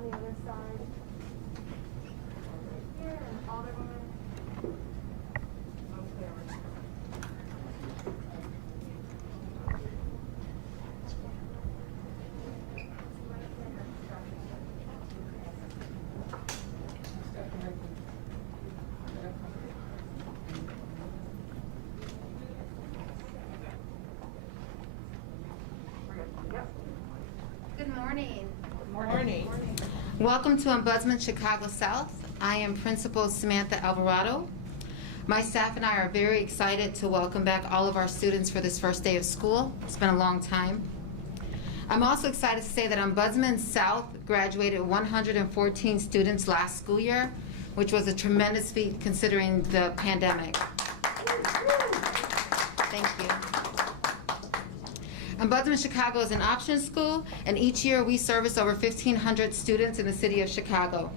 on the other side. Right here, and Alderman. Good morning. Good morning. Welcome to Ombudsman Chicago South. I am Principal Samantha Alvarado. My staff and I are very excited to welcome back all of our students for this first day of school. It's been a long time. I'm also excited to say that Ombudsman South graduated 114 students last school year, which was a tremendous feat considering the pandemic. Thank you. Ombudsman Chicago is an option school, and each year we service over 1,500 students in the city of Chicago.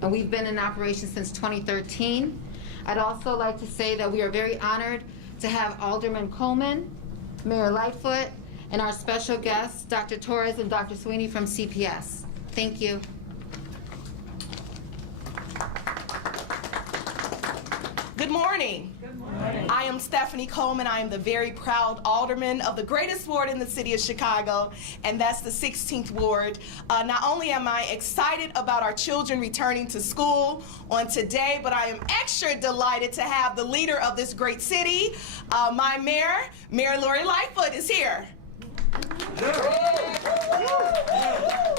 And we've been in operation since 2013. I'd also like to say that we are very honored to have Alderman Coleman, Mayor Lightfoot, and our special guests, Dr. Torres and Dr. Sweeney from CPS. Thank you. Good morning. Good morning. I am Stephanie Coleman. I am the very proud alderman of the greatest ward in the city of Chicago, and that's the 16th ward. Not only am I excited about our children returning to school on today, but I am extra delighted to have the leader of this great city, my mayor, Mayor Lori Lightfoot, is here.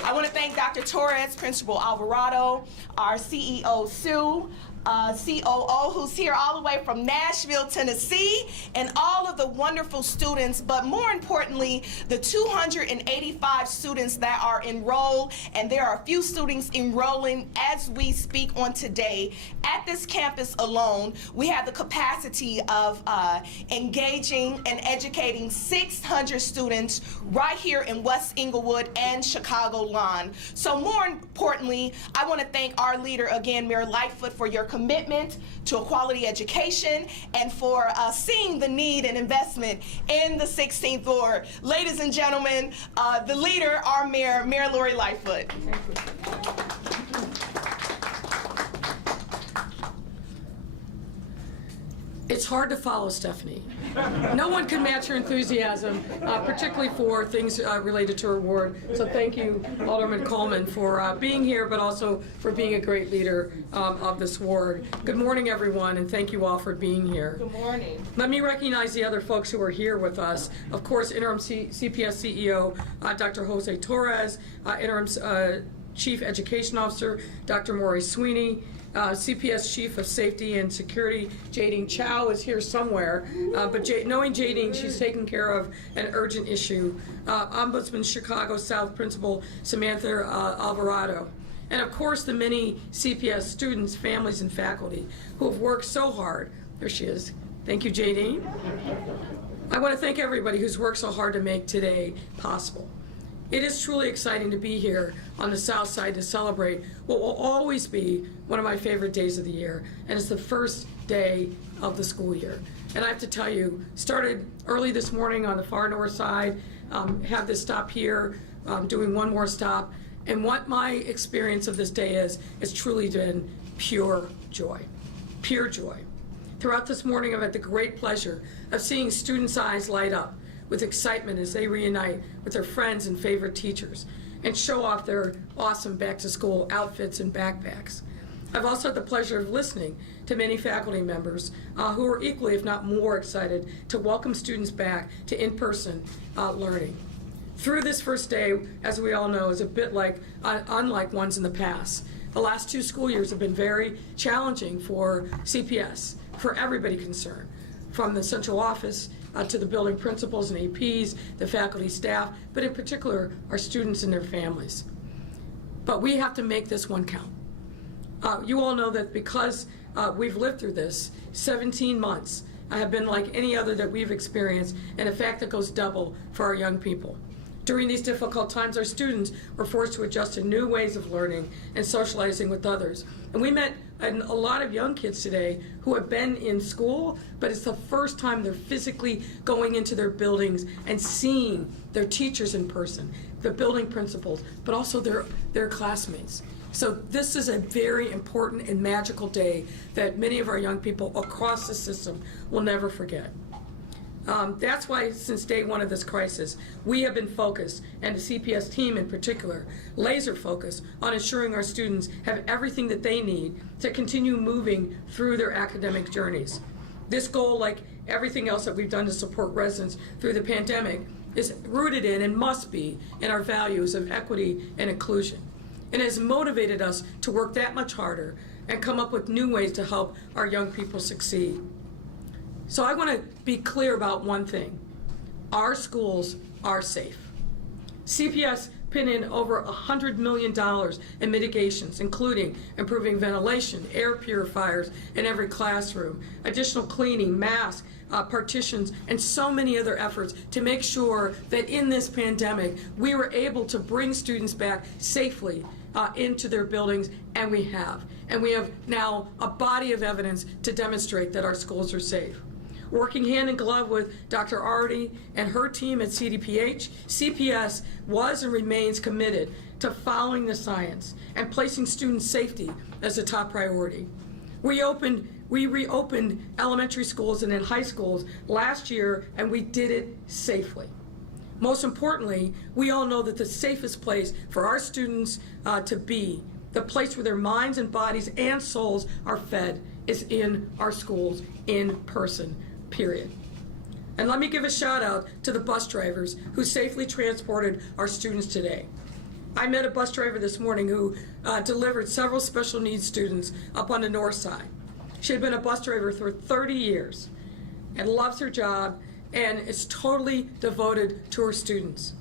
I want to thank Dr. Torres, Principal Alvarado, our CEO, Sue, COO, who's here all the way from Nashville, Tennessee, and all of the wonderful students, but more importantly, the 285 students that are enrolled, and there are a few students enrolling as we speak on today. At this campus alone, we have the capacity of engaging and educating 600 students right here in West Englewood and Chicago Lawn. So more importantly, I want to thank our leader again, Mayor Lightfoot, for your commitment to a quality education and for seeing the need and investment in the 16th ward. Ladies and gentlemen, the leader, our mayor, Mayor Lori Lightfoot. It's hard to follow, Stephanie. No one can match her enthusiasm, particularly for things related to her ward. So thank you, Alderman Coleman, for being here, but also for being a great leader of this ward. Good morning, everyone, and thank you all for being here. Good morning. Let me recognize the other folks who are here with us. Of course, Interim CPS CEO, Dr. Jose Torres, Interim Chief Education Officer, Dr. Maury Sweeney, CPS Chief of Safety and Security, Jadine Chow, is here somewhere, but knowing Jadine, she's taking care of an urgent issue. Ombudsman Chicago South Principal Samantha Alvarado. And of course the many CPS students, families, and faculty who have worked so hard. There she is. Thank you, Jadine. I want to thank everybody who's worked so hard to make today possible. It is truly exciting to be here on the South Side to celebrate what will always be one of my favorite days of the year, and it's the first day of the school year. And I have to tell you, started early this morning on the far north side, have this stop here, doing one more stop, and what my experience of this day is, it's truly been pure joy, pure joy. Throughout this morning, I've had the great pleasure of seeing students' eyes light up with excitement as they reunite with their friends and favorite teachers and show off their awesome back-to-school outfits and backpacks. I've also had the pleasure of listening to many faculty members who are equally, if not more, excited to welcome students back to in-person learning. Through this first day, as we all know, is a bit like unlike ones in the past. The last 2 school years have been very challenging for CPS, for everybody concerned, from the central office to the building principals and APs, the faculty, staff, but in particular our students and their families. But we have to make this one count. You all know that because we've lived through this, 17 months have been like any other that we've experienced, and in fact it goes double for our young people. During these difficult times, our students were forced to adjust to new ways of learning and socializing with others. And we met and a lot of young kids today who have been in school, but it's the first time they're physically going into their buildings and seeing their teachers in person, the building principals, but also their classmates. So this is a very important and magical day that many of our young people across the system will never forget. That's why since day one of this crisis, we have been focused, and the CPS team in particular, laser focused on ensuring our students have everything that they need to continue moving through their academic journeys. This goal, like everything else that we've done to support residents through the pandemic, is rooted in and must be in our values of equity and inclusion, and has motivated us to work that much harder and come up with new ways to help our young people succeed. So I want to be clear about one thing. Our schools are safe. CPS put in over $100 million in mitigations, including improving ventilation, air purifiers in every classroom, additional cleaning, masks, partitions, and so many other efforts to make sure that in this pandemic, we were able to bring students back safely into their buildings, and we have. And we have now a body of evidence to demonstrate that our schools are safe. Working hand in glove with Dr. Artie and her team at CDPH, CPS was and remains committed to following the science and placing student safety as a top priority. We reopened elementary schools and then high schools last year, and we did it safely. Most importantly, we all know that the safest place for our students to be, the place where their minds and bodies and souls are fed, is in our schools in person. Period. And let me give a shout out to the bus drivers who safely transported our students today. I met a bus driver this morning who delivered several special needs students up on the north side. She had been a bus driver for 30 years and loves her job and is totally devoted to her students.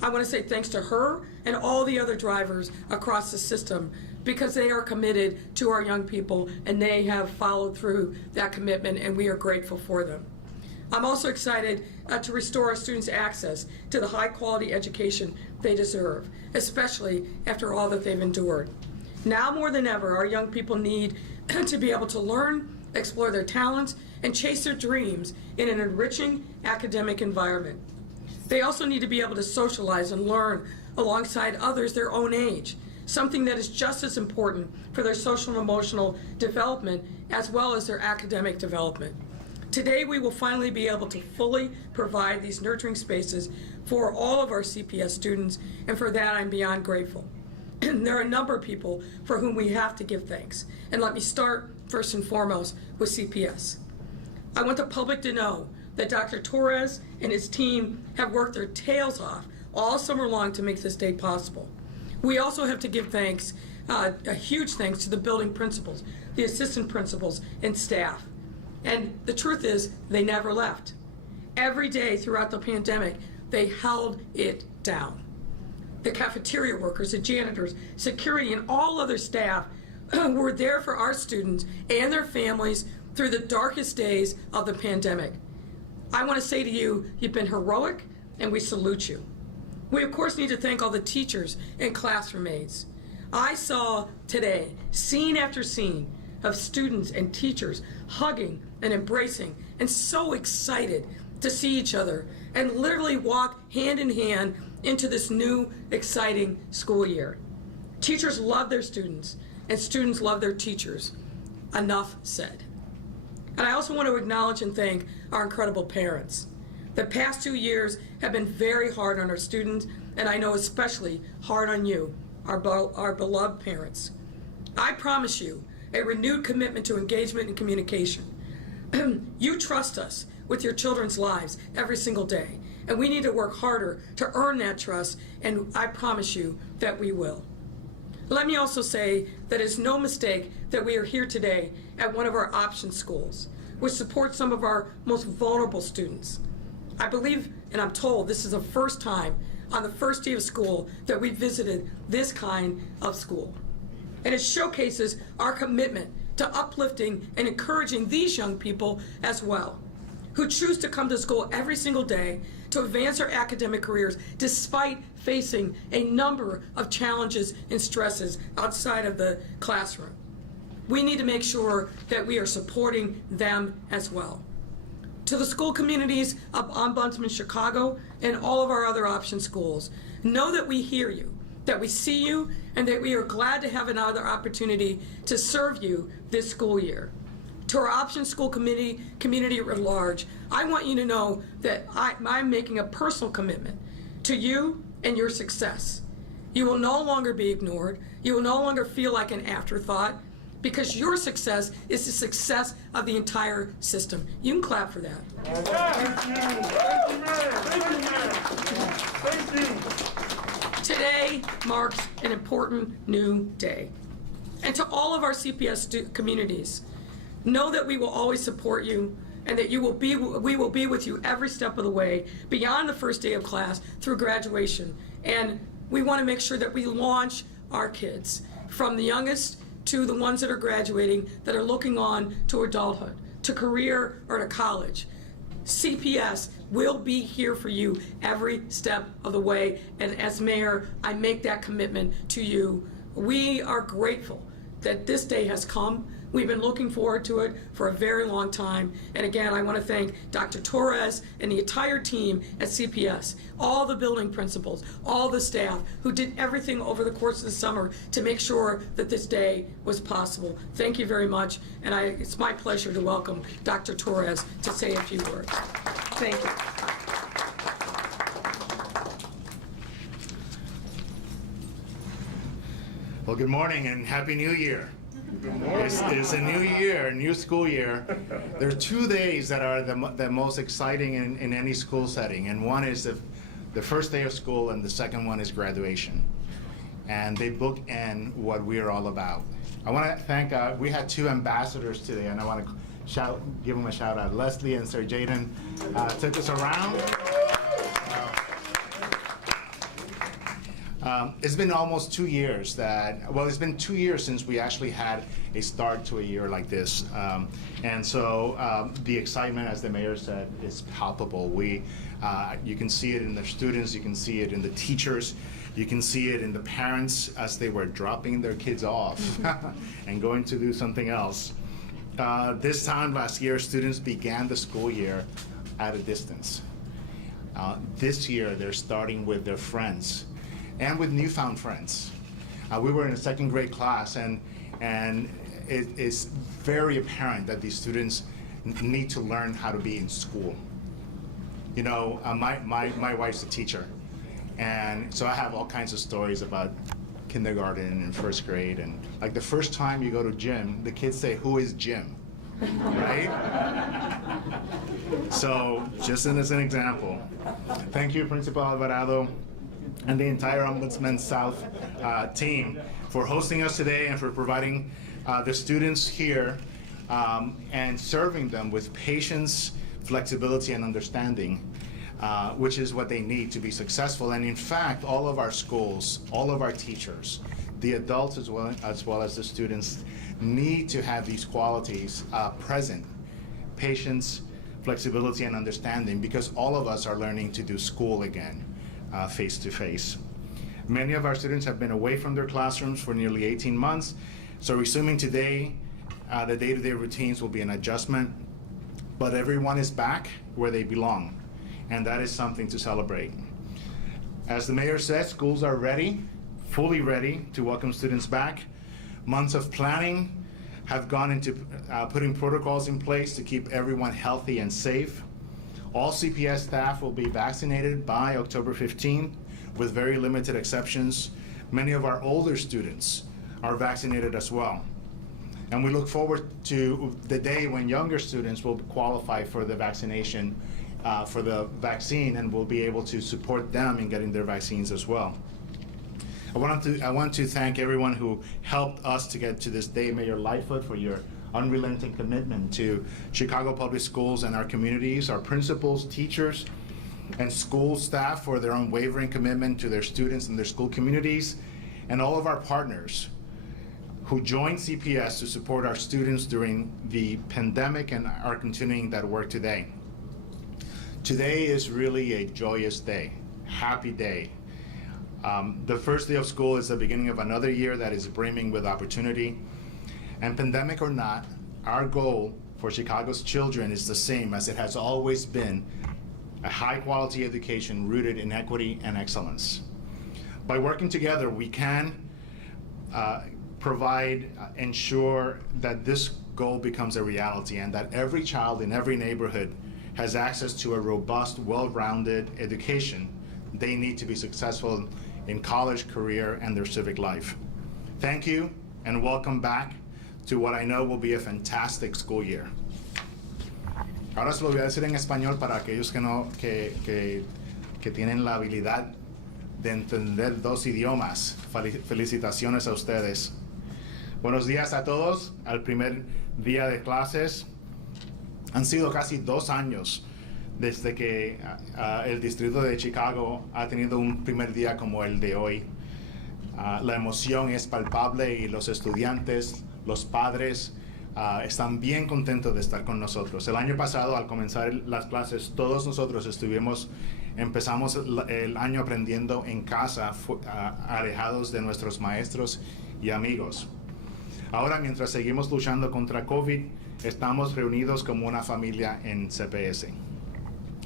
I want to say thanks to her and all the other drivers across the system, because they are committed to our young people and they have followed through that commitment, and we are grateful for them. I'm also excited to restore our students' access to the high quality education they deserve, especially after all that they've endured. Now more than ever, our young people need to be able to learn, explore their talents, and chase their dreams in an enriching academic environment. They also need to be able to socialize and learn alongside others their own age, something that is just as important for their social and emotional development as well as their academic development. Today, we will finally be able to fully provide these nurturing spaces for all of our CPS students, and for that, I'm beyond grateful. There are a number of people for whom we have to give thanks, and let me start first and foremost with CPS. I want the public to know that Dr. Torres and his team have worked their tails off all summer long to make this day possible. We also have to give thanks, a huge thanks to the building principals, the assistant principals, and staff. And the truth is, they never left. Every day throughout the pandemic, they held it down. The cafeteria workers, the janitors, security, and all other staff were there for our students and their families through the darkest days of the pandemic. I want to say to you, you've been heroic, and we salute you. We, of course, need to thank all the teachers and classroom aides. I saw today scene after scene of students and teachers hugging and embracing and so excited to see each other and literally walk hand in hand into this new, exciting school year. Teachers love their students, and students love their teachers. Enough said. And I also want to acknowledge and thank our incredible parents. The past 2 years have been very hard on our students, and I know especially hard on you, our beloved parents. I promise you a renewed commitment to engagement and communication. You trust us with your children's lives every single day, and we need to work harder to earn that trust, and I promise you that we will. Let me also say that it's no mistake that we are here today at one of our option schools, which supports some of our most vulnerable students. I believe, and I'm told, this is the first time on the first day of school that we visited this kind of school. And it showcases our commitment to uplifting and encouraging these young people as well, who choose to come to school every single day to advance their academic careers despite facing a number of challenges and stresses outside of the classroom. we need to make sure that we are supporting them as well. To the school communities of Ombudsman Chicago and all of our other option schools, know that we hear you, that we see you, and that we are glad to have another opportunity to serve you this school year. To our option school community at large, I want you to know that I'm making a personal commitment to you and your success. You will no longer be ignored. You will no longer feel like an afterthought, because your success is the success of the entire system. You can clap for that. Today marks an important new day. And to all of our CPS communities, know that we will always support you, and that we will be with you every step of the way, beyond the first day of class through graduation. And we want to make sure that we launch our kids, from the youngest to the ones that are graduating, that are looking on to adulthood, to career, or to college. CPS will be here for you every step of the way, and as mayor, I make that commitment to you. We are grateful that this day has come. We've been looking forward to it for a very long time. And again, I want to thank Dr. Torres and the entire team at CPS, all the building principals, all the staff who did everything over the course of the summer to make sure that this day was possible. Thank you very much. And it's my pleasure to welcome Dr. Torres to say a few words. Thank you. Well, good morning and Happy New Year. It's a new year, a new school year. There are 2 days that are the most exciting in any school setting, and one is the first day of school, and the second one is graduation. And they bookend what we're all about. I want to thank, we had 2 ambassadors today, and I want to give them a shout out. Leslie and Sir Jaden took us around. It's been almost 2 years it's been 2 years since we actually had a start to a year like this. And so the excitement, as the mayor said, is palpable. You can see it in the students, you can see it in the teachers, you can see it in the parents as they were dropping their kids off and going to do something else. This time last year, students began the school year at a distance. This year, they're starting with their friends and with newfound friends. We were in a second grade class, and it is very apparent that these students need to learn how to be in school. You know, my wife's a teacher, and so I have all kinds of stories about kindergarten and first grade, and like the first time you go to gym, the kids say, "Who is Jim?" Right? So, just as an example, thank you, Principal Alvarado, and the entire Ombudsman South team for hosting us today and for providing the students here and serving them with patience, flexibility, and understanding, which is what they need to be successful. And in fact, all of our schools, all of our teachers, the adults as well as the students need to have these qualities present: patience, flexibility, and understanding, because all of us are learning to do school again. Face-to-face. Many of our students have been away from their classrooms for nearly 18 months, so resuming today, the day-to-day routines will be an adjustment, but everyone is back where they belong, and that is something to celebrate. As the mayor said, schools are ready, fully ready to welcome students back. Months of planning have gone into putting protocols in place to keep everyone healthy and safe. All CPS staff will be vaccinated by October 15th, with very limited exceptions. Many of our older students are vaccinated as well. And we look forward to the day when younger students will qualify for the vaccination, for the vaccine, and we'll be able to support them in getting their vaccines as well. I want to thank everyone who helped us to get to this day. Mayor Lightfoot, for your unrelenting commitment to Chicago Public Schools and our communities, our principals, teachers, and school staff for their unwavering commitment to their students and their school communities, and all of our partners who joined CPS to support our students during the pandemic and are continuing that work today. Today is really a joyous day, happy day. The first day of school is the beginning of another year that is brimming with opportunity. And pandemic or not, our goal for Chicago's children is the same as it has always been, a high-quality education rooted in equity and excellence. By working together, we can ensure that this goal becomes a reality and that every child in every neighborhood has access to a robust, well-rounded education they need to be successful in college, career, and their civic life. Thank you, and welcome back to what I know will be a fantastic school year. Ahora se lo voy a decir en español para aquellos que tienen la habilidad de entender dos idiomas. Felicitaciones a ustedes. Buenos días a todos. Al primer día de clases. Han sido casi 2 años desde que el distrito de Chicago ha tenido un primer día como el de hoy. La emoción es palpable y los estudiantes, los padres, están bien contentos de estar con nosotros. El año pasado, al comenzar las clases, todos nosotros empezamos el año aprendiendo en casa, alejados de nuestros maestros y amigos. Ahora, mientras seguimos luchando contra COVID, estamos reunidos como una familia en CPS.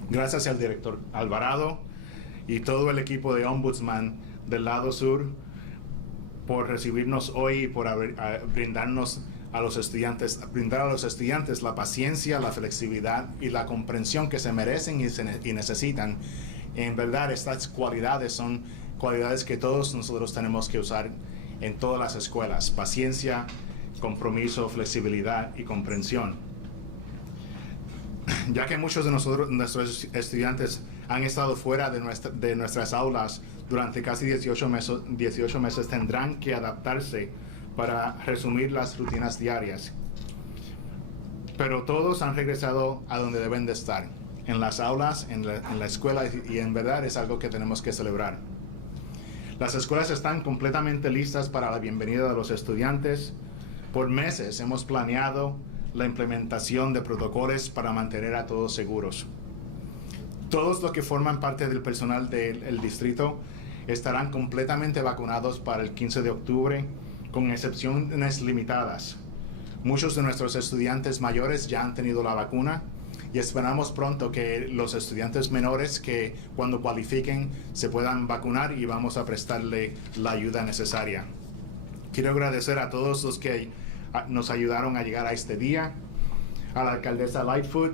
Gracias al director Alvarado y todo el equipo de Ombudsman del lado sur por recibirnos hoy y por brindar a los estudiantes la paciencia, la flexibilidad y la comprensión que se merecen y necesitan. En verdad, estas cualidades son cualidades que todos nosotros tenemos que usar en todas las escuelas: paciencia, compromiso, flexibilidad y comprensión. Ya que muchos de nuestros estudiantes han estado fuera de nuestras aulas durante casi 18 meses, tendrán que adaptarse para resumir las rutinas diarias. Pero todos han regresado a donde deben de estar, en las aulas, en la escuela, y en verdad es algo que tenemos que celebrar. Las escuelas están completamente listas para la bienvenida de los estudiantes. Por meses hemos planeado la implementación de protocolos para mantener a todos seguros. Todos los que forman parte del personal del distrito estarán completamente vacunados para el 15 de octubre, con excepciones limitadas. Muchos de nuestros estudiantes mayores ya han tenido la vacuna y esperamos pronto que los estudiantes menores que cuando cualifiquen se puedan vacunar y vamos a prestarle la ayuda necesaria. Quiero agradecer a todos los que nos ayudaron a llegar a este día, a la alcaldesa Lightfoot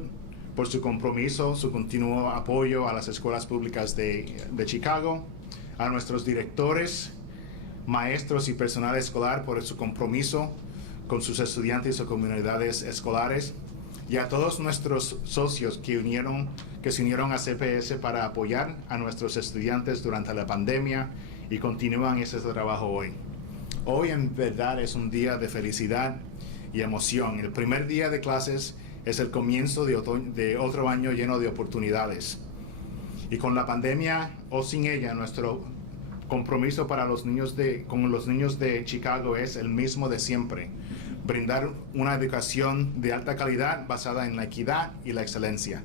por su compromiso, su continuo apoyo a las escuelas públicas de Chicago, a nuestros directores, maestros y personal escolar por su compromiso con sus estudiantes y sus comunidades escolares, y a todos nuestros socios que se unieron a CPS para apoyar a nuestros estudiantes durante la pandemia y continúan ese trabajo hoy. Hoy en verdad es un día de felicidad y emoción. El primer día de clases es el comienzo de otro año lleno de oportunidades. Y con la pandemia o sin ella, nuestro compromiso con los niños de Chicago es el mismo de siempre: brindar una educación de alta calidad basada en la equidad y la excelencia.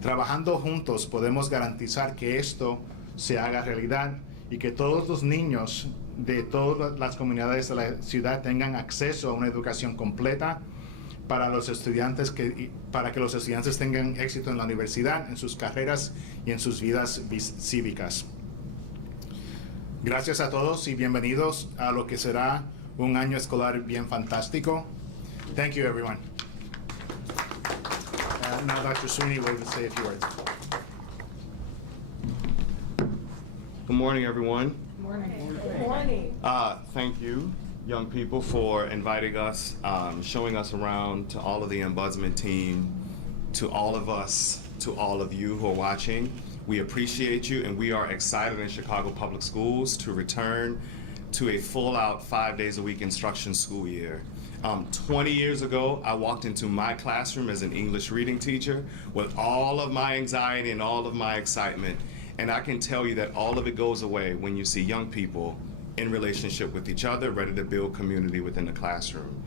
Trabajando juntos podemos garantizar que esto se haga realidad y que todos los niños de todas las comunidades de la ciudad tengan acceso a una educación completa para que los estudiantes tengan éxito en la universidad, en sus carreras y en sus vidas cívicas. Gracias a todos y bienvenidos a lo que será un año escolar bien fantástico. Thank you, everyone. Now Dr. Sweeney will say a few words. Good morning, everyone. Good morning. Thank you, young people, for inviting us, showing us around, to all of the Ombudsman team, to all of us, to all of you who are watching. We appreciate you, and we are excited in Chicago Public Schools to return to a full-out 5 days a week instruction school year. 20 years ago, I walked into my classroom as an English reading teacher with all of my anxiety and all of my excitement. And I can tell you that all of it goes away when you see young people in relationship with each other, ready to build community within the classroom.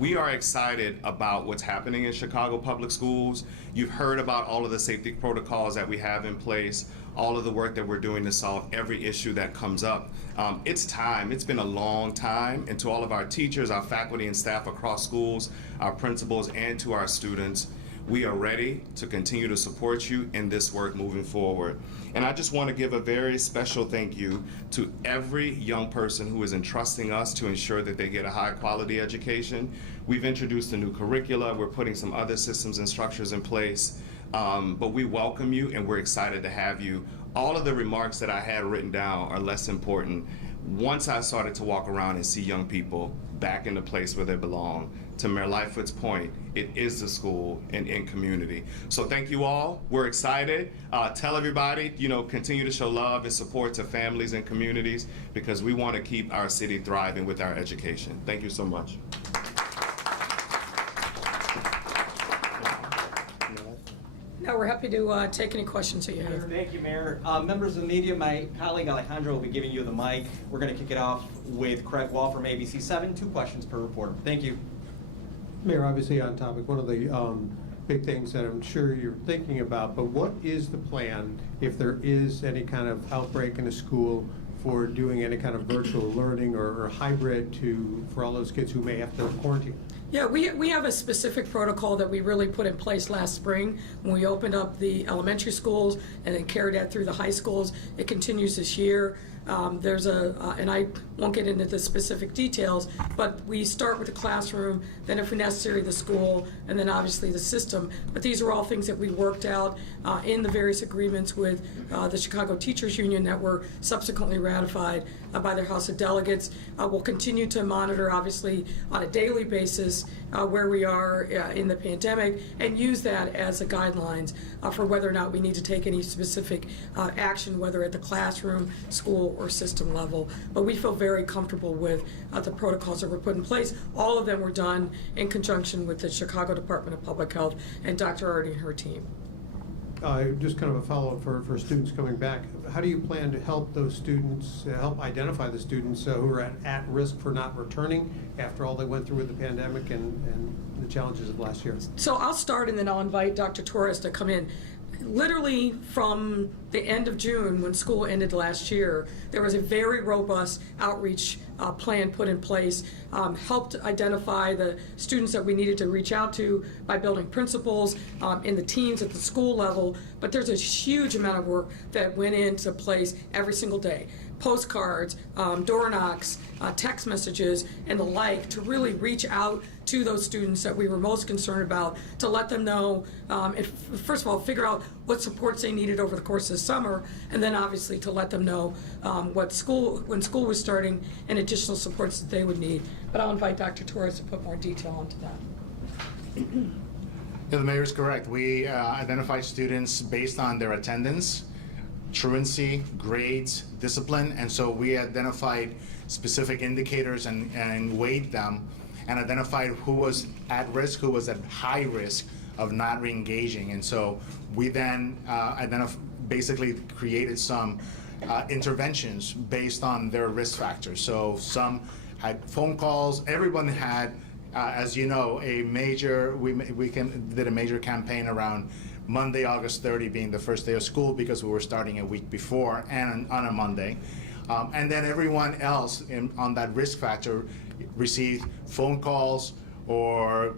We are excited about what's happening in Chicago Public Schools. You've heard about all of the safety protocols that we have in place, all of the work that we're doing to solve every issue that comes up. It's time. It's been a long time. And to all of our teachers, our faculty and staff across schools, our principals, and to our students, we are ready to continue to support you in this work moving forward. And I just want to give a very special thank you to every young person who is entrusting us to ensure that they get a high quality education. We've introduced a new curricula. We're putting some other systems and structures in place. But we welcome you and we're excited to have you. All of the remarks that I had written down are less important. Once I started to walk around and see young people back in the place where they belong, to Mayor Lightfoot's point, it is the school and in community. So thank you all. We're excited. Tell everybody, continue to show love and support to families and communities because we want to keep our city thriving with our education. Thank you so much. Now we're happy to take any questions that you have. Thank you, Mayor. Members of the media, my colleague Alejandro will be giving you the mic. We're going to kick it off with Craig Wall from ABC 7. 2 questions per reporter. Thank you. Mayor, obviously on topic, one of the big things that I'm sure you're thinking about, but what is the plan if there is any kind of outbreak in a school for doing any kind of virtual learning or hybrid for all those kids who may have to quarantine? Yeah, we have a specific protocol that we really put in place last spring when we opened up the elementary schools and then carried that through the high schools. It continues this year. There's and I won't get into the specific details, but we start with the classroom, then if necessary the school, and then obviously the system. But these are all things that we worked out in the various agreements with the Chicago Teachers Union that were subsequently ratified by the House of Delegates. We'll continue to monitor, obviously, on a daily basis where we are in the pandemic and use that as the guidelines for whether or not we need to take any specific action, whether at the classroom, school, or system level. But we feel very comfortable with the protocols that were put in place. All of them were done in conjunction with the Chicago Department of Public Health and Dr. Artie and her team. Just kind of a follow-up for students coming back. How do you plan to help those students, help identify the students who are at risk for not returning after all they went through with the pandemic and the challenges of last year? So I'll start and then I'll invite Dr. Torres to come in. Literally from the end of June, when school ended last year, there was a very robust outreach plan put in place, helped identify the students that we needed to reach out to by building principals in the teams at the school level. But there's a huge amount of work that went into place every single day. Postcards, door knocks, text messages, and the like to really reach out to those students that we were most concerned about, to let them know, first of all, figure out what supports they needed over the course of the summer, and then obviously to let them know when school was starting and additional supports that they would need. But I'll invite Dr. Torres to put more detail onto that. Yeah, the mayor is correct. We identified students based on their attendance, truancy, grades, discipline, and so we identified specific indicators and weighed them and identified who was at risk, who was at high risk of not re-engaging. And so we then basically created some interventions based on their risk factors. So some had phone calls. Everyone had, as you know, a major, we did a major campaign around Monday, August 30 being the first day of school because we were starting a week before and on a Monday. And then everyone else on that risk factor received phone calls or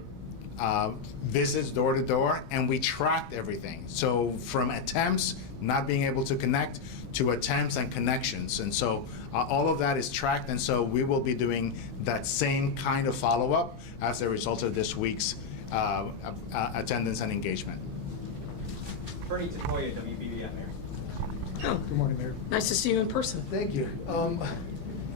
visits door to door, and we tracked everything. So from attempts, not being able to connect, to attempts and connections. And so all of that is tracked, and so we will be doing that same kind of follow-up as a result of this week's attendance and engagement. Bernie Tatoya, WBDM, Mayor. Oh, Good morning, Mayor. nice to see you in person. Thank you.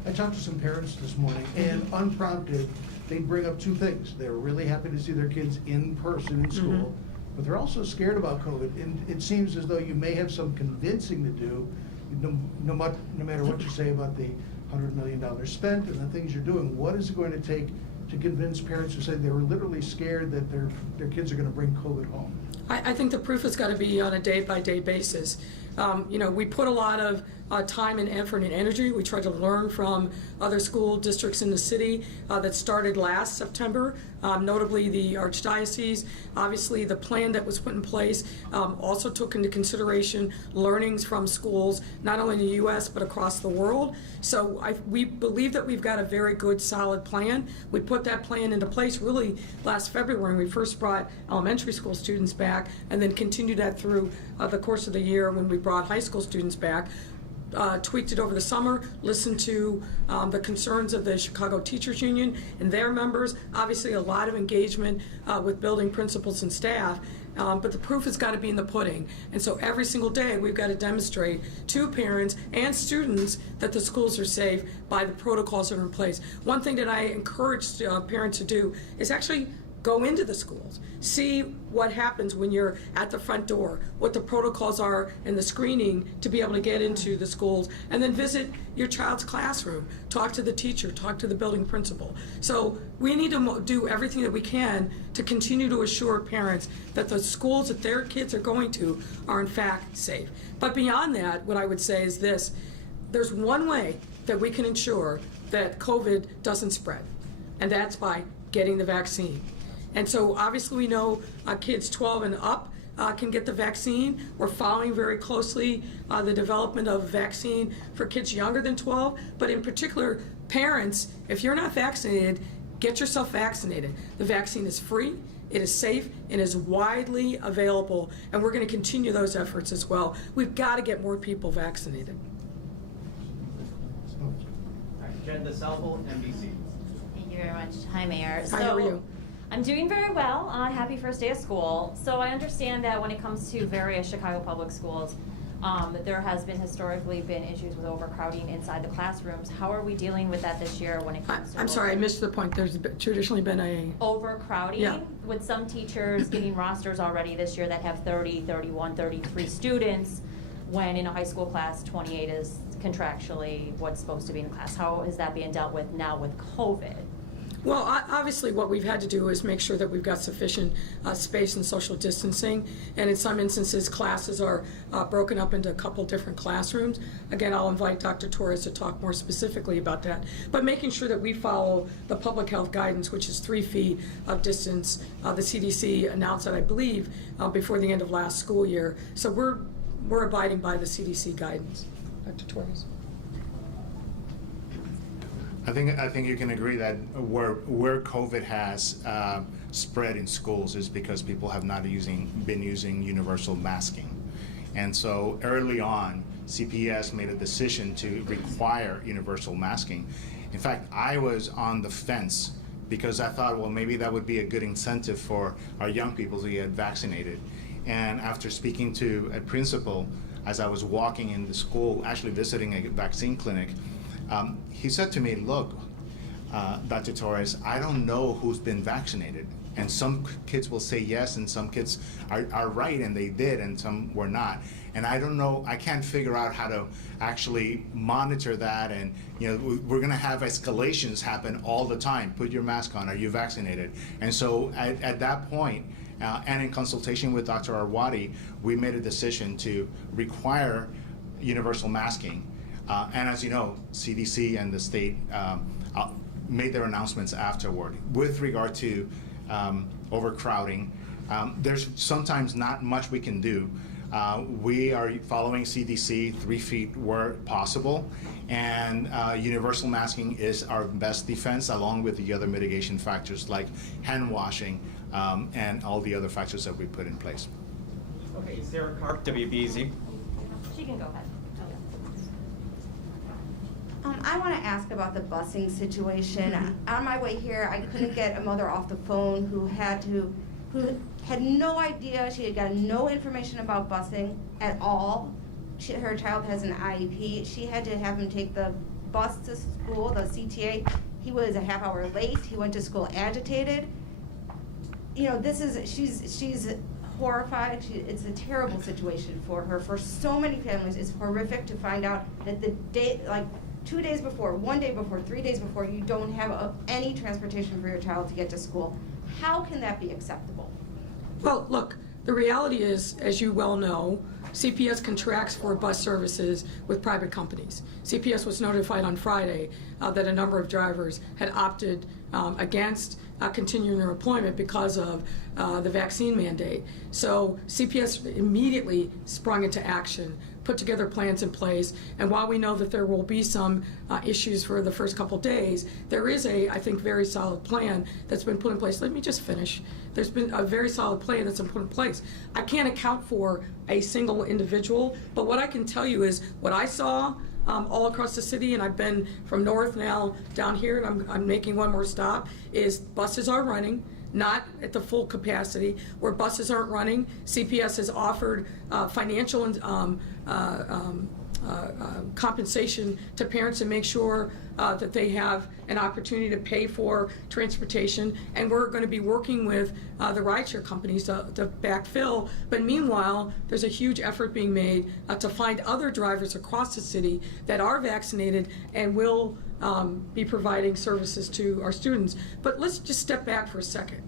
I talked to some parents this morning, and unprompted, they bring up 2 things. They're really happy to see their kids in person in school, but they're also scared about COVID. And it seems as though you may have some convincing to do, no matter what you say about the $100 million spent and the things you're doing. What is it going to take to convince parents who say they were literally scared that their kids are going to bring COVID home? I think the proof has got to be on a day-by-day basis. We put a lot of time and effort and energy. We tried to learn from other school districts in the city that started last September, notably the Archdiocese. Obviously, the plan that was put in place also took into consideration learnings from schools, not only in the U.S., but across the world. So we believe that we've got a very good, solid plan. We put that plan into place really last February when we first brought elementary school students back, and then continued that through the course of the year when we brought high school students back. Tweaked it over the summer, listened to the concerns of the Chicago Teachers Union and their members. Obviously, a lot of engagement with building principals and staff, but the proof has got to be in the pudding. And so every single day, we've got to demonstrate to parents and students that the schools are safe by the protocols that are in place. One thing that I encourage parents to do is actually go into the schools, see what happens when you're at the front door, what the protocols are and the screening to be able to get into the schools, and then visit your child's classroom, talk to the teacher, talk to the building principal. So we need to do everything that we can to continue to assure parents that the schools that their kids are going to are in fact safe. But beyond that, what I would say is this: there's one way that we can ensure that COVID doesn't spread, and that's by getting the vaccine. And so obviously we know kids 12 and up can get the vaccine. We're following very closely the development of vaccine for kids younger than 12, but in particular, parents, if you're not vaccinated, get yourself vaccinated. The vaccine is free, it is safe, and is widely available, and we're going to continue those efforts as well. We've got to get more people vaccinated. All right, Jen DeSalvo, NBC. Thank you very much. Hi, Mayor. Hi, how are you? I'm doing very well. Happy first day of school. So I understand that when it comes to various Chicago public schools, there has historically been issues with overcrowding inside the classrooms. How are we dealing with that this year when it comes to I'm sorry, I missed the point. There's traditionally been a overcrowding, Yeah. with some teachers getting rosters already this year that have 30, 31, 33 students, when in a high school class, 28 is contractually what's supposed to be in the class. How is that being dealt with now with COVID? Well, obviously what we've had to do is make sure that we've got sufficient space and social distancing, and in some instances classes are broken up into a couple different classrooms. Again, I'll invite Dr. Torres to talk more specifically about that, but making sure that we follow the public health guidance, which is 3 feet of distance. The CDC announced that, I believe, before the end of last school year, so we're abiding by the CDC guidance. Dr. Torres. I think you can agree that where COVID has spread in schools is because people have not been using universal masking. And so early on, CPS made a decision to require universal masking. In fact, I was on the fence because I thought, well, maybe that would be a good incentive for our young people to get vaccinated. And after speaking to a principal, as I was walking in the school, actually visiting a vaccine clinic, he said to me, look, Dr. Torres, I don't know who's been vaccinated. And some kids will say yes, and some kids are right, and they did, and some were not. And I don't know, I can't figure out how to actually monitor that. And we're gonna have escalations happen all the time. Put your mask on, are you vaccinated? And so at that point, and in consultation with Dr. Arwady, we made a decision to require universal masking. And as you know, CDC and the state made their announcements afterward. With regard to overcrowding, there's sometimes not much we can do. We are following CDC 3 feet where possible, and universal masking is our best defense, along with the other mitigation factors like hand washing and all the other factors that we put in place. Okay, Sarah Karp, WBZ. She can go ahead. I want to ask about the busing situation. On my way here, I couldn't get a mother off the phone who had no idea. She had got no information about busing at all. Her child has an IEP. She had to have him take the bus to school, the CTA. He was a half hour late. He went to school agitated. She's horrified. It's a terrible situation for her. For so many families, it's horrific to find out that the day, 2 days before, 1 day before, 3 days before, you don't have any transportation for your child to get to school. How can that be acceptable? Well, look, The reality is, as you well know, CPS contracts for bus services with private companies. CPS was notified on Friday that a number of drivers had opted against continuing their employment because of the vaccine mandate. So CPS immediately sprung into action, put together plans in place, and while we know that there will be some issues for the first couple days, there is a, I think, very solid plan that's been put in place. Let me just finish. There's been a very solid plan that's been put in place. I can't account for a single individual, but what I can tell you is what I saw all across the city, and I've been from north now down here, and I'm making one more stop, is buses are running, not at the full capacity. Where buses aren't running, CPS has offered financial compensation to parents to make sure that they have an opportunity to pay for transportation, and we're going to be working with the rideshare companies to backfill. But meanwhile, there's a huge effort being made to find other drivers across the city that are vaccinated and will be providing services to our students. But let's just step back for a second.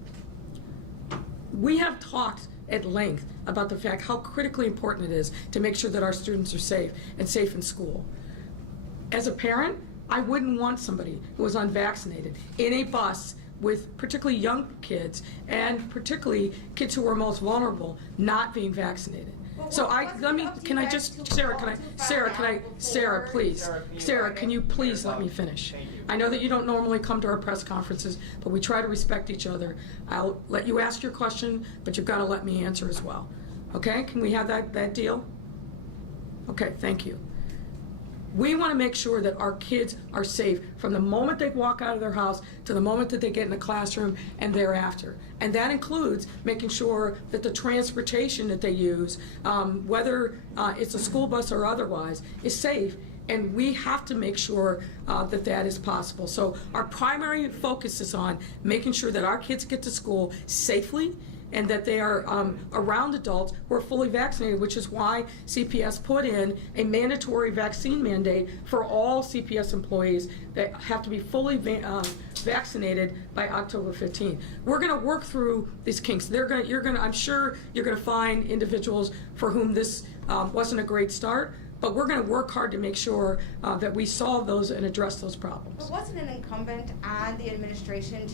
We have talked at length about the fact how critically important it is to make sure that our students are safe and safe in school. As a parent, I wouldn't want somebody who was unvaccinated in a bus with particularly young kids and particularly kids who are most vulnerable not being vaccinated. So Sarah, please. Sarah, can you please let me finish? I know that you don't normally come to our press conferences, but we try to respect each other. I'll let you ask your question, but you've got to let me answer as well. Okay, can we have that deal? Okay, thank you. We want to make sure that our kids are safe from the moment they walk out of their house to the moment that they get in the classroom and thereafter. And that includes making sure that the transportation that they use, whether it's a school bus or otherwise, is safe. And we have to make sure that that is possible. So our primary focus is on making sure that our kids get to school safely and that they are around adults who are fully vaccinated, which is why CPS put in a mandatory vaccine mandate for all CPS employees that have to be fully vaccinated by October 15th. We're going to work through these kinks. I'm sure you're going to find individuals for whom this wasn't a great start, but we're going to work hard to make sure that we solve those and address those problems. But wasn't it incumbent on the administration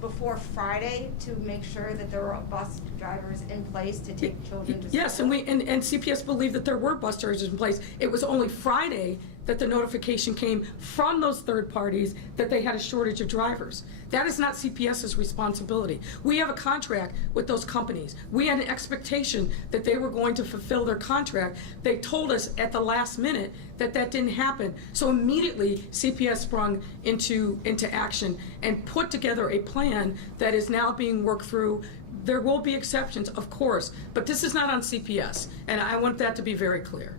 before Friday to make sure that there were bus drivers in place to take children to school? Yes, and CPS believed that there were bus drivers in place. It was only Friday that the notification came from those third parties that they had a shortage of drivers. That is not CPS's responsibility. We have a contract with those companies. We had an expectation that they were going to fulfill their contract. They told us at the last minute that that didn't happen. So immediately CPS sprung into action and put together a plan that is now being worked through. There will be exceptions, of course, but this is not on CPS, and I want that to be very clear.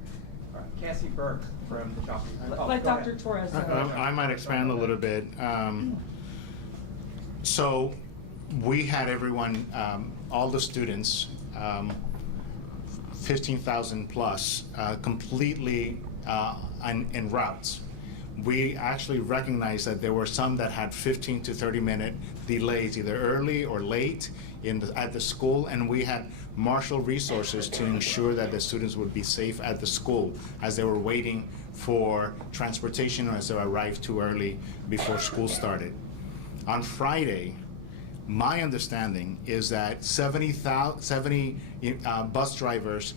All right, Cassie Burke from the Jockey. Like Dr. Torres. I might expand a little bit. So we had everyone, all the students, 15,000 plus, completely en route. We actually recognized that there were some that had 15 to 30-minute delays, either early or late at the school, and we had marshal resources to ensure that the students would be safe at the school as they were waiting for transportation or as they arrived too early before school started. On Friday, my understanding is that 70 bus drivers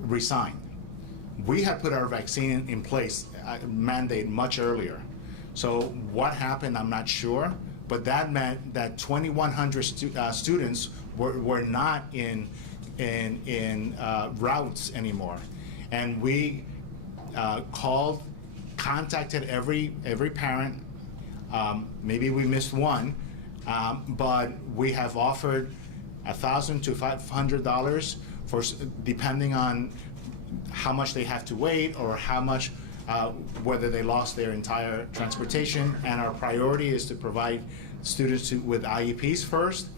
resigned. We had put our vaccine in place, mandate much earlier. So what happened, I'm not sure, but that meant that 2,100 students were not in routes anymore. And we contacted every parent. Maybe we missed one, but we have offered $1,000 to $500 for, depending on how much they have to wait or how much, whether they lost their entire transportation. And our priority is to provide students with IEPs first,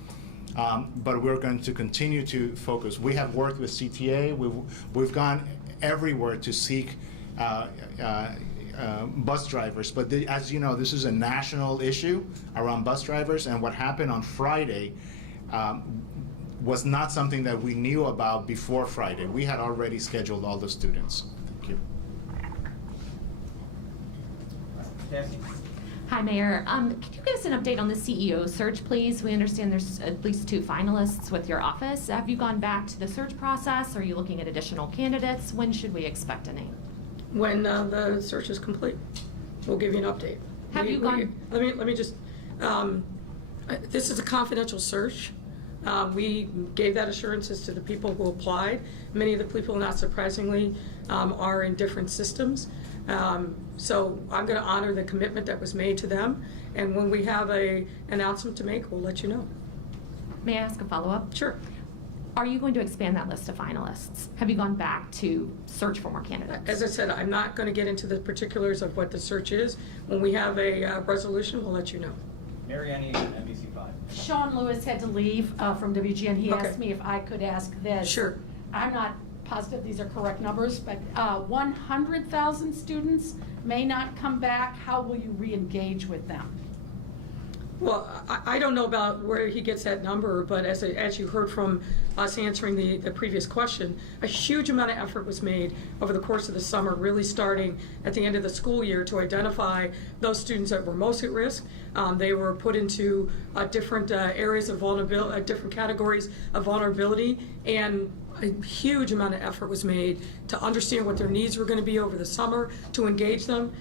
but we're going to continue to focus. We have worked with CTA. We've gone everywhere to seek bus drivers, but as you know, this is a national issue around bus drivers, and what happened on Friday, was not something that we knew about before Friday. We had already scheduled all the students. Thank you. Cassie? Hi, Mayor. Could you give us an update on the CEO search, please? We understand there's at least 2 finalists with your office. Have you gone back to the search process? Are you looking at additional candidates? When should we expect a name? When the search is complete, we'll give you an update. Have you gone- Let me just, this is a confidential search. We gave that assurances to the people who applied. Many of the people, not surprisingly, are in different systems. So I'm going to honor the commitment that was made to them, and when we have an announcement to make, we'll let you know. May I ask a follow-up? Sure. Are you going to expand that list of finalists? Have you gone back to search for more candidates? As I said, I'm not going to get into the particulars of what the search is. When we have a resolution, we'll let you know. Mariani, NBC5. Sean Lewis had to leave from WGN. He Okay. asked me if I could ask this. Sure. I'm not positive these are correct numbers, but 100,000 students may not come back. How will you re-engage with them? Well, I don't know about where he gets that number, but as you heard from us answering the previous question, a huge amount of effort was made over the course of the summer, really starting at the end of the school year, to identify those students that were most at risk. They were put into different areas of vulnerability, different categories of vulnerability, and a huge amount of effort was made to understand what their needs were going to be over the summer, to engage them.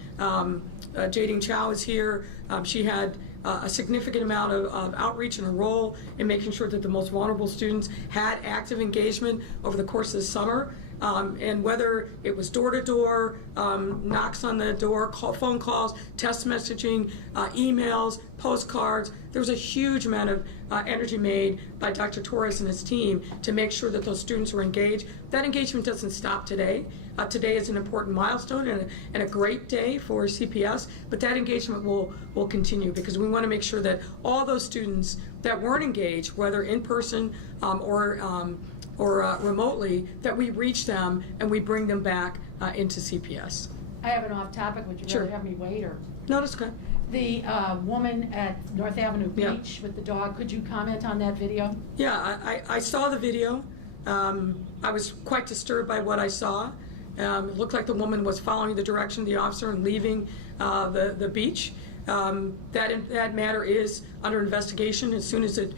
Jading Chow is here. She had a significant amount of outreach and a role in making sure that the most vulnerable students had active engagement over the course of the summer. And whether it was door-to-door, knocks on the door, phone calls, text messaging, emails, postcards, there was a huge amount of energy made by Dr. Torres and his team to make sure that those students were engaged. That engagement doesn't stop today. Today is an important milestone and a great day for CPS, but that engagement will continue, because we want to make sure that all those students that weren't engaged, whether in person or remotely, that we reach them and we bring them back into CPS. I have an off-topic. Would you Sure. rather have me wait or? No, that's good. The woman at North Avenue Yeah. Beach with the dog, could you comment on that video? Yeah, I saw the video. I was quite disturbed by what I saw. It looked like the woman was following the direction of the officer and leaving the beach. That matter is under investigation. As soon as it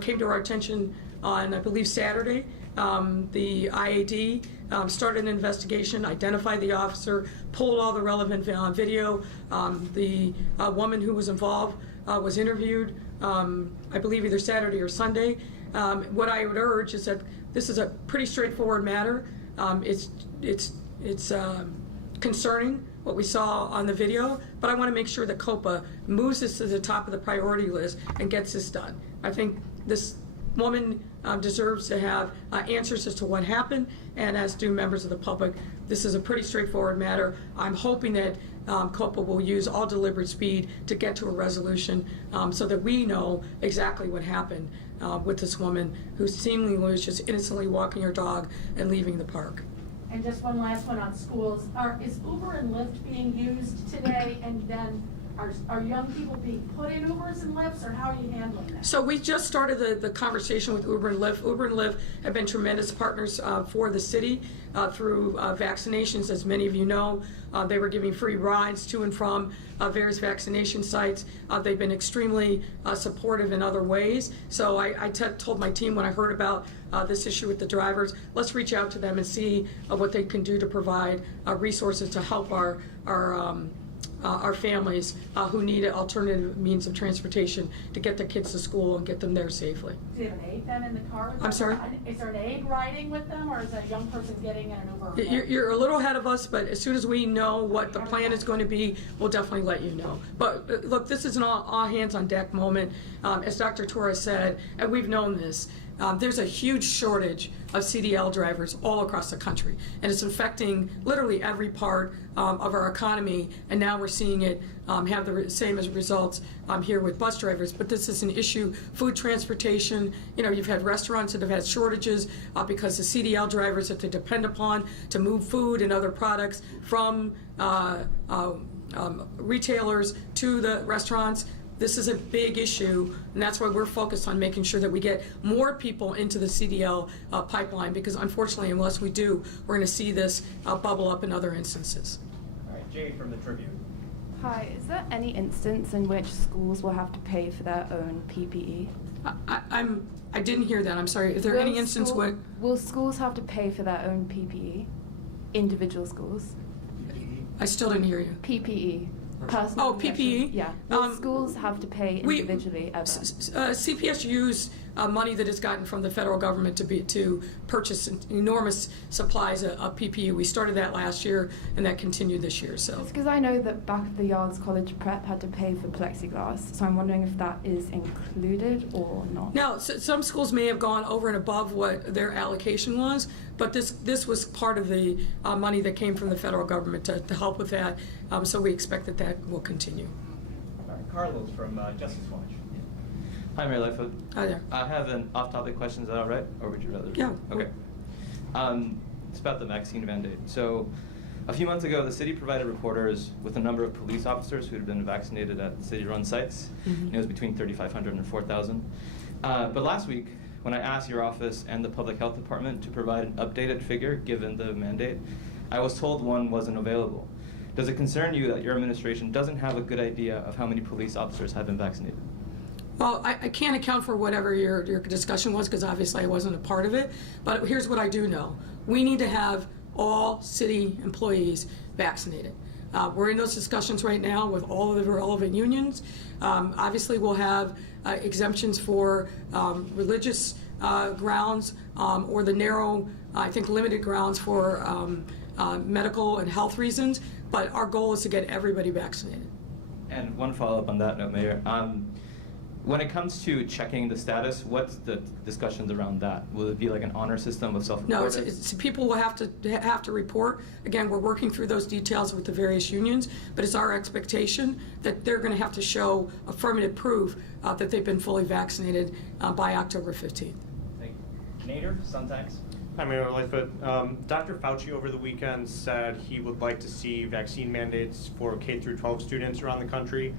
came to our attention on, I believe, Saturday, the IAD started an investigation, identified the officer, pulled all the relevant video. The woman who was involved was interviewed, I believe, either Saturday or Sunday. What I would urge is that this is a pretty straightforward matter. It's concerning what we saw on the video, but I want to make sure that COPA moves this to the top of the priority list and gets this done. I think this woman deserves to have answers as to what happened, and as do members of the public. This is a pretty straightforward matter. I'm hoping that COPA will use all deliberate speed to get to a resolution so that we know exactly what happened with this woman who seemingly was just innocently walking her dog and leaving the park. And just one last one on schools. Is Uber and Lyft being used today? And then are young people being put in Ubers and Lyfts, or how are you handling that? So we just started the conversation with Uber and Lyft. Uber and Lyft have been tremendous partners for the city through vaccinations. As many of you know, they were giving free rides to and from various vaccination sites. They've been extremely supportive in other ways. So I told my team when I heard about this issue with the drivers, let's reach out to them and see what they can do to provide resources to help our families who need alternative means of transportation to get their kids to school and get them there safely. Do you have an aide then in the car? I'm sorry? Is there an aide riding with them, or is that a young person getting in an Uber? You're a little ahead of us, but as soon as we know what the plan is going to be, we'll definitely let you know. But look, this is an all hands on deck moment. As Dr. Torres said, and we've known this, there's a huge shortage of CDL drivers all across the country, and it's affecting literally every part of our economy, and now we're seeing it have the same as results here with bus drivers. But this is an issue, food transportation, you've had restaurants that have had shortages because the CDL drivers that they depend upon to move food and other products from retailers to the restaurants, This is a big issue, and that's why we're focused on making sure that we get more people into the CDL pipeline, because unfortunately, unless we do, we're going to see this bubble up in other instances. All right, Jay from the Tribune. Hi, is there any instance in which schools will have to pay for their own PPE? I didn't hear that. I'm sorry. Is there any instance what? Will schools have to pay for their own PPE? Individual schools? I still didn't hear you. PPE. Personal protection. PPE? Yeah. Will schools have to pay individually ever? CPS used money that it's gotten from the federal government to purchase enormous supplies of PPE. We started that last year, and that continued this year. So. Just because I know that back at the Yards College Prep had to pay for plexiglass, so I'm wondering if that is included or not. Now, some schools may have gone over and above what their allocation was, but this was part of the money that came from the federal government to help with that. So we expect that will continue. All right, Carlos from Justice Watch. Hi, Mayor Lightfoot. Hi there. I have an off-topic question. Is that all right, or would you rather? Yeah. Okay. It's about the vaccine mandate. So, a few months ago, the city provided reporters with a number of police officers who had been vaccinated at city-run sites. Mm-hmm. And it was between 3,500 and 4,000. But last week, when I asked your office and the Public Health Department to provide an updated figure given the mandate, I was told one wasn't available. Does it concern you that your administration doesn't have a good idea of how many police officers have been vaccinated? Well, I can't account for whatever your discussion was, because obviously I wasn't a part of it. But here's what I do know. We need to have all city employees vaccinated. We're in those discussions right now with all of the relevant unions. Obviously, we'll have exemptions for religious grounds or the narrow, I think, limited grounds for medical and health reasons. But our goal is to get everybody vaccinated. And one follow-up on that note, Mayor. When it comes to checking the status, what's the discussions around that? Will it be like an honor system of self-reported? No, it's people will have to report. Again, we're working through those details with the various unions, but it's our expectation that they're going to have to show affirmative proof that they've been fully vaccinated by October 15th. Thank you. Nader, Sun-Times. Hi, Mayor Lightfoot. Dr. Fauci over the weekend said he would like to see vaccine mandates for K-12 students around the country.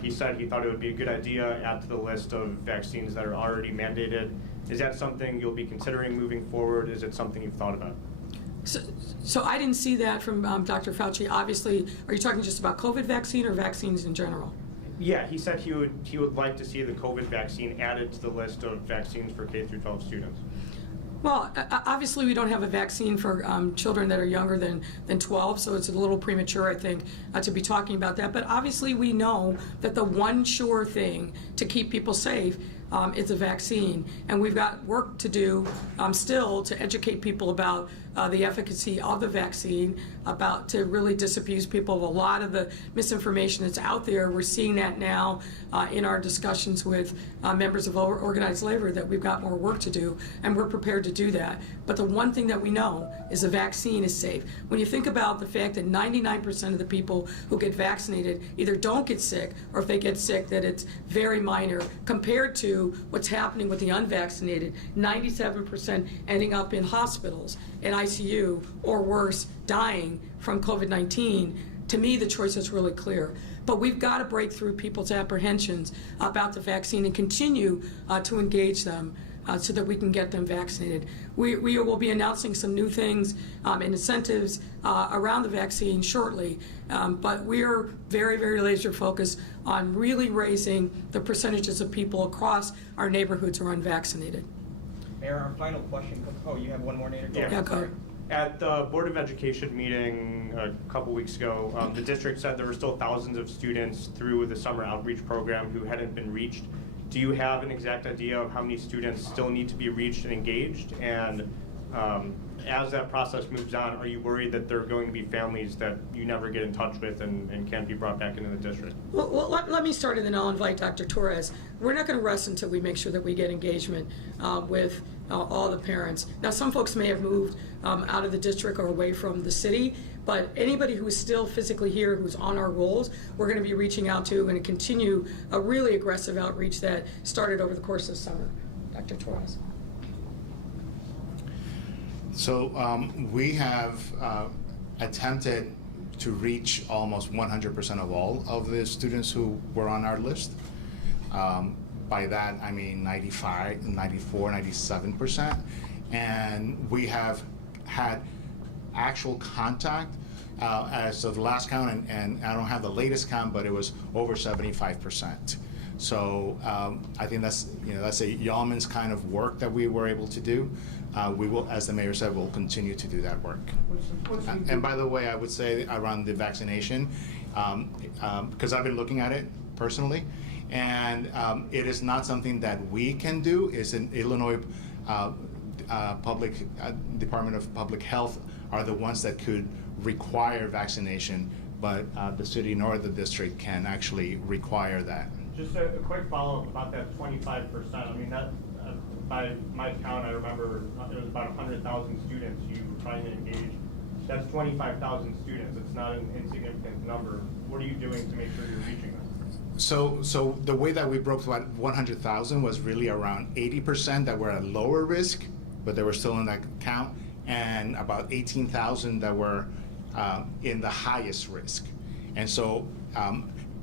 He said he thought it would be a good idea to add to the list of vaccines that are already mandated. Is that something you'll be considering moving forward? Is it something you've thought about? So I didn't see that from Dr. Fauci. Obviously, are you talking just about COVID vaccine or vaccines in general? Yeah, he said he would like to see the COVID vaccine added to the list of vaccines for K-12 students. Well, obviously, we don't have a vaccine for children that are younger than 12, so it's a little premature, I think, to be talking about that. But obviously, we know that the one sure thing to keep people safe is a vaccine. And we've got work to do still to educate people about the efficacy of the vaccine, to really disabuse people of a lot of the misinformation that's out there. We're seeing that now in our discussions with members of organized labor, that we've got more work to do, and we're prepared to do that. But the one thing that we know is the vaccine is safe. When you think about the fact that 99% of the people who get vaccinated either don't get sick, or if they get sick, that it's very minor, compared to what's happening with the unvaccinated, 97% ending up in hospitals, in ICU, or worse, dying from COVID-19, to me, the choice is really clear. But we've got to break through people's apprehensions about the vaccine and continue to engage them so that we can get them vaccinated. We will be announcing some new things and incentives around the vaccine shortly, but we are very, very laser focused on really raising the percentages of people across our neighborhoods who are unvaccinated. Mayor, our final question. Oh, you have one more, Nader? Yeah, go ahead. At the Board of Education meeting a couple weeks ago, the district said there were still thousands of students through the summer outreach program who hadn't been reached. Do you have an exact idea of how many students still need to be reached and engaged? And as that process moves on, are you worried that there are going to be families that you never get in touch with and can't be brought back into the district? Well, let me start, and then I'll invite Dr. Torres. We're not going to rest until we make sure that we get engagement with all the parents. Now, some folks may have moved out of the district or away from the city, but anybody who is still physically here, who's on our rolls, we're going to be reaching out to and continue a really aggressive outreach that started over the course of the summer. Dr. Torres. So we have attempted to reach almost 100% of all of the students who were on our list. By that, I mean 95, 94, 97%. And we have had actual contact as of the last count, and I don't have the latest count, but it was over 75%. So I think that's a yeoman's kind of work that we were able to do. We will, as the mayor said, we'll continue to do that work. And by the way, I would say around the vaccination, because I've been looking at it personally, and it is not something that we can do. It's an Illinois Department of Public Health are the ones that could require vaccination, but the city nor the district can actually require that. Just a quick follow-up about that 25%. I mean, that by my count, I remember it was about 100,000 students you were trying to engage. That's 25,000 students. It's not an insignificant number. What are you doing to make sure you're reaching them? So the way that we broke that 100,000 was really around 80% that were at lower risk, but they were still in that count, and about 18,000 that were in the highest risk. And so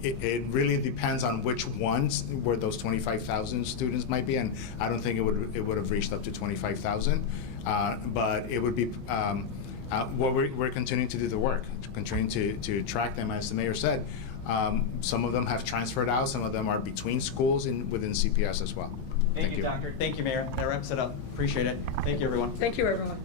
it really depends on which ones where those 25,000 students might be, and I don't think it would have reached up to 25,000, but it would be what we're continuing to do the work, continuing to track them, as the mayor said. Some of them have transferred out, some of them are between schools within CPS as well. Thank you, Doctor. Thank you, Mayor. That wraps it up. Appreciate it. Thank you, everyone. Thank you, everyone.